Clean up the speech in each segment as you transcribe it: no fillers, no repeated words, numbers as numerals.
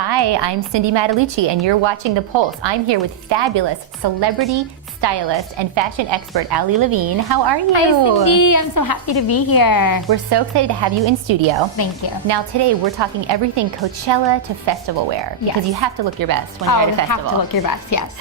Hi, I'm Cindy Matalucci, and you're watching The Pulse. I'm here with fabulous celebrity stylist and fashion expert Ali Levine. How are you? Hi, Cindy. I'm so happy to be here. We're so excited to have you in studio. Thank you. Now today we're talking everything Coachella to festival wear. Yes. Because you have to look your best when you're at a festival. You have to look your best, yes.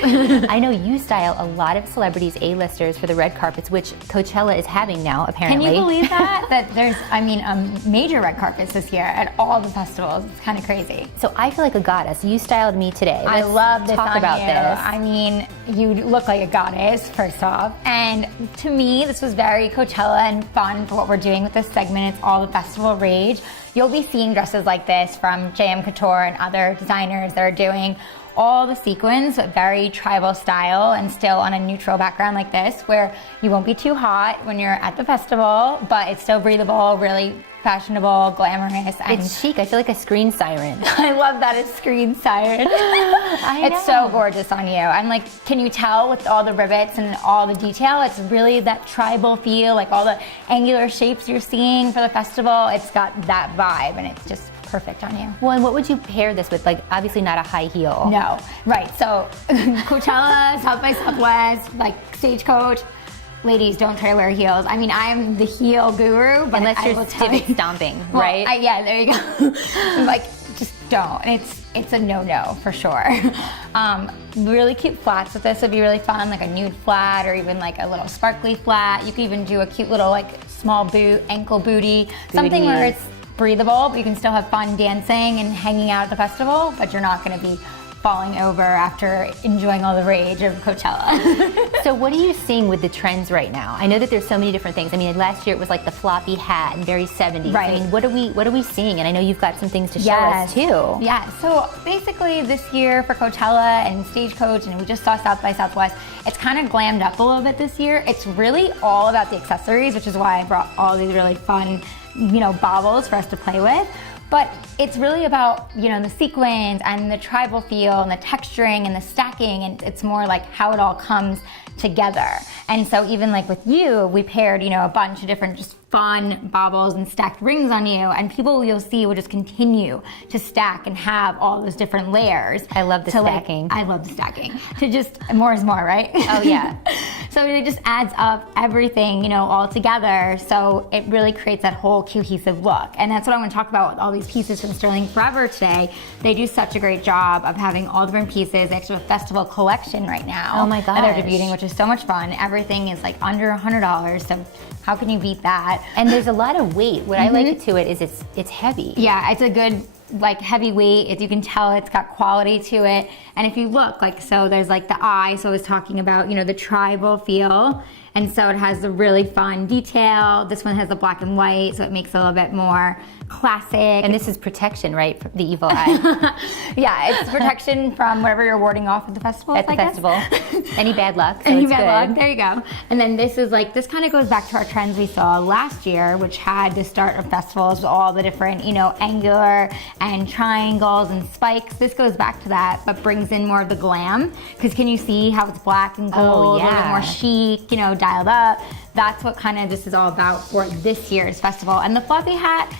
I know you style a lot of celebrities, A-listers for the red carpets, which Coachella is having now, apparently. Can you believe that? That there's, major red carpets this year at all the festivals. It's kind of crazy. So I feel like a goddess. You styled me today. I love this talk on about you. this. I mean, you look like a goddess, first off. And to me, this was very Coachella and fun for what we're doing with this segment. It's all the festival rage. You'll be seeing dresses like this from JM Couture and other designers that are doing all the sequins, but very tribal style and still on a neutral background like this, where you won't be too hot when you're at the festival, but it's still breathable, really fashionable, glamorous. And It's chic. I feel like a screen siren. I love that it's screen siren. It's so gorgeous on you. I'm like, can you tell with all the rivets and all the detail? It's really that tribal feel, like all the angular shapes you're seeing for the festival. It's got that vibe, and it's just perfect on you. Well, and what would you pair this with? Like, obviously not a high heel. No, right. So Coachella, South by Southwest, like Stagecoach. Ladies, don't try to wear heels. I mean, I'm the heel guru, but unless I you're will tell civic you, stomping, well, right? Yeah, there you go. Like, just don't. It's a no-no for sure. Really cute flats with this would be really fun, like a nude flat or even like a little sparkly flat. You could even do a cute little like small boot, ankle booty, something where it's breathable, but you can still have fun dancing and hanging out at the festival, but you're not going to be falling over after enjoying all the rage of Coachella. So what are you seeing with the trends right now? I know that there's so many different things. I mean, last year it was like the floppy hat and very 70s. Right. I mean, what are we seeing? And I know you've got some things to show us too. Yeah, so basically this year for Coachella and Stagecoach, and we just saw South by Southwest, it's kind of glammed up a little bit this year. It's really all about the accessories, which is why I brought all these really fun, baubles for us to play with. But it's really about, the sequins and the tribal feel and the texturing and the stacking, and it's more like how it all comes together. And so even like with you, we paired, a bunch of different just fun baubles and stacked rings on you, and people you'll see will just continue to stack and have all those different layers. I love the stacking. I love the stacking. To just, more is more, right? Oh yeah. So it just adds up everything, all together. So it really creates that whole cohesive look. And that's what I want to talk about with all these pieces from Sterling Forever today. They do such a great job of having all different pieces. They actually have a festival collection right now. Oh my gosh. That they're debuting, which is so much fun. Everything is like under $100. So how can you beat that? And there's a lot of weight. What I like to it is it's heavy. Yeah, it's a good heavy weight. You can tell it's got quality to it. And if you look, so there's like the eye. So I was talking about, the tribal feel. And so it has the really fun detail. This one has the black and white, so it makes it a little bit more classic. And this is protection, right, from the evil eye? Yeah, it's protection from whatever you're warding off at the festival. At the festival. Any bad luck, so Any it's bad good. luck, there you go. And then this is this kind of goes back to our trends we saw last year, which had the start of festivals with all the different, angular and triangles and spikes. This goes back to that, but brings in more of the glam. Because can you see how it's black and gold, a little bit more chic, dialed up. That's what kind of this is all about for this year's festival. And the fluffy hat,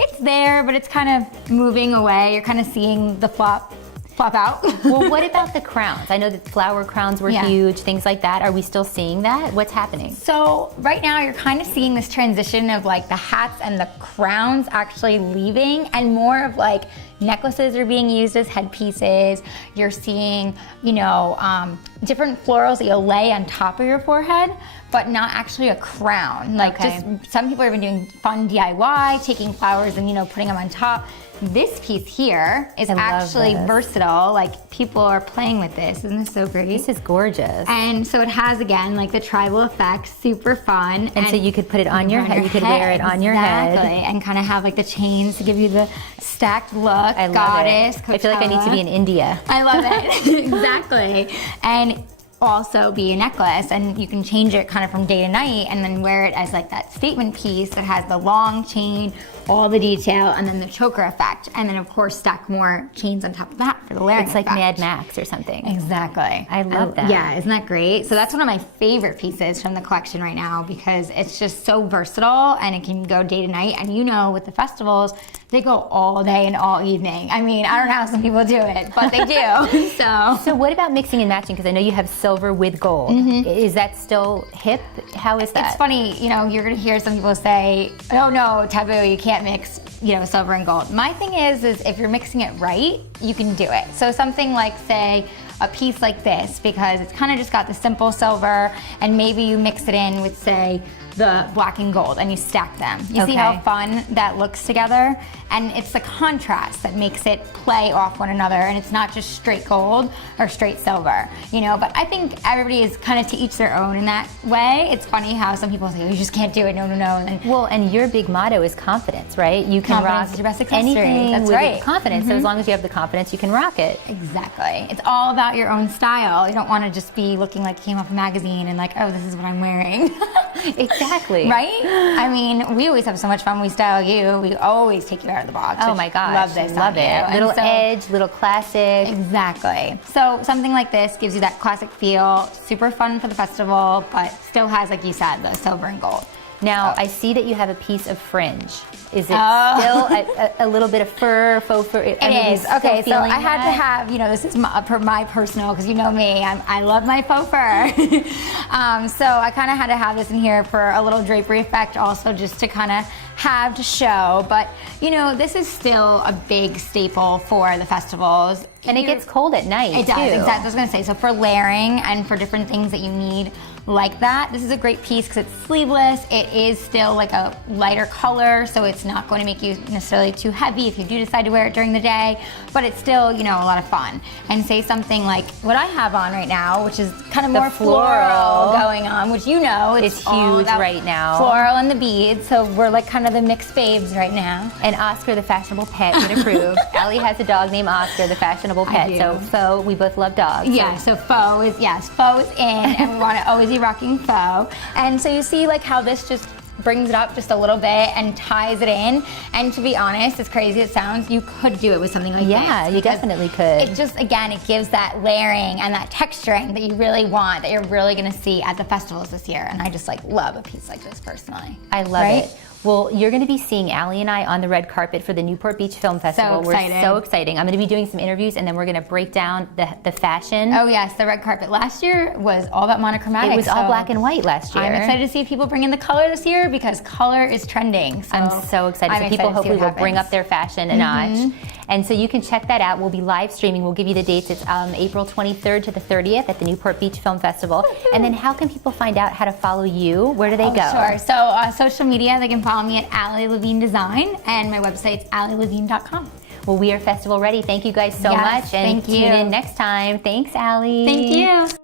it's there, but it's kind of moving away. You're kind of seeing the flop out. Well, what about the crowns? I know that flower crowns were huge, things like that. Are we still seeing that? What's happening? So right now you're kind of seeing this transition of the hats and the crowns actually leaving, and more of necklaces are being used as headpieces. You're seeing, different florals that you'll lay on top of your forehead, but not actually a crown. Just some people are even doing fun DIY, taking flowers and putting them on top. This piece here is actually versatile. People are playing with this. Isn't this so pretty? This is gorgeous. And so it has, again, the tribal effect, super fun. And so you could put it on your head. You could wear it on your head. Exactly. And kind of have the chains to give you the stacked look. I love Goddess, it. I feel like I need to be in India. I love it. Exactly. And also be a necklace, and you can change it kind of from day to night and then wear it as that statement piece that has the long chain all the detail, and then the choker effect, and then of course stack more chains on top of that for the layering It's like effect. Mad Max or something. Exactly. I love that. Yeah, isn't that great? So that's one of my favorite pieces from the collection right now because it's just so versatile and it can go day to night. And you know, with the festivals, they go all day and all evening. I mean, I don't know how some people do it, but they do. So what about mixing and matching? Because I know you have silver with gold. Is that still hip? How is that? It's funny, you know, you're gonna hear some people say, oh no, taboo, you can't mix, you know, silver and gold. My thing is if you're mixing it right, you can do it. So something like, say, a piece like this, because it's kind of just got the simple silver, and maybe you mix it in with, say, the black and gold, and you stack them. You see how fun that looks together? And it's the contrast that makes it play off one another, and it's not just straight gold or straight silver, you know? But I think everybody is kind of to each their own in that way. It's funny how some people say, you just can't do it, no, no, no. And then, well, and your big motto is confidence, right? You can confidence rock is your best accessory. anything That's with right. confidence. So as long as you have the confidence, you can rock it. Exactly. It's all about your own style. You don't want to just be looking like you came off a magazine and like, oh, this is what I'm wearing. Exactly. Right? I mean, we always have so much fun when we style you. We always take you out of the box. Oh my gosh. Love this. Love it. Little edge, little classic. Exactly. So something like this gives you that classic feel, super fun for the festival, but still has, like you said, the silver and gold. Now, I see that you have a piece of fringe. Is it still a little bit of fur, faux fur? It is. Okay, so I had to have, you know, this is my personal, because you know me, I love my faux fur. So I kind of had to have this in here for a little drapery effect, also just to kind of have to show. But, you know, this is still a big staple for the festivals. And it gets cold at night, It does, too. exactly. I was going to say, so for layering and for different things that you need like that, this is a great piece because it's sleeveless. It is still like a lighter color, so it's not going to make you necessarily too heavy if you do decide to wear it during the day, but it's still, you know, a lot of fun. And say something like what I have on right now, which is kind of more floral going on, which you know, it's huge right now. Floral and the beads, so we're like kind of the mixed babes right now. And Oscar, the fashionable pet, would approve. Ali has a dog named Oscar, the fashionable pet. So faux, we both love dogs. Yeah, so faux is, yes, faux is in, and we want to always be rocking faux. And so you see like how this just brings it up just a little bit and ties it in. And to be honest, as crazy as it sounds, you could do it with something like this. Yeah, you definitely could. It just, again, it gives that layering and that texturing that you really want, that you're really gonna see at the festivals this year. And I just like love a piece like this personally. I love it. Well, you're going to be seeing Ali and I on the red carpet for the Newport Beach Film Festival. So excited. We're so exciting. I'm going to be doing some interviews, and then we're going to break down the fashion. Oh yes, the red carpet. Last year was all about monochromatic. It was all black and white last year. I'm excited to see if people bring in the color this year because color is trending. So I'm so excited. So people hopefully will bring up their fashion a notch. And so you can check that out. We'll be live streaming. We'll give you the dates. It's April 23rd to the 30th at the Newport Beach Film Festival. And then how can people find out how to follow you? Where do they go? Sure. So social media, they can follow me at Ali Levine Design, and my website's alilevine.com. Well, we are festival ready. Thank you guys so much. And thank you. Tune in next time. Thanks, Ali. Thank you.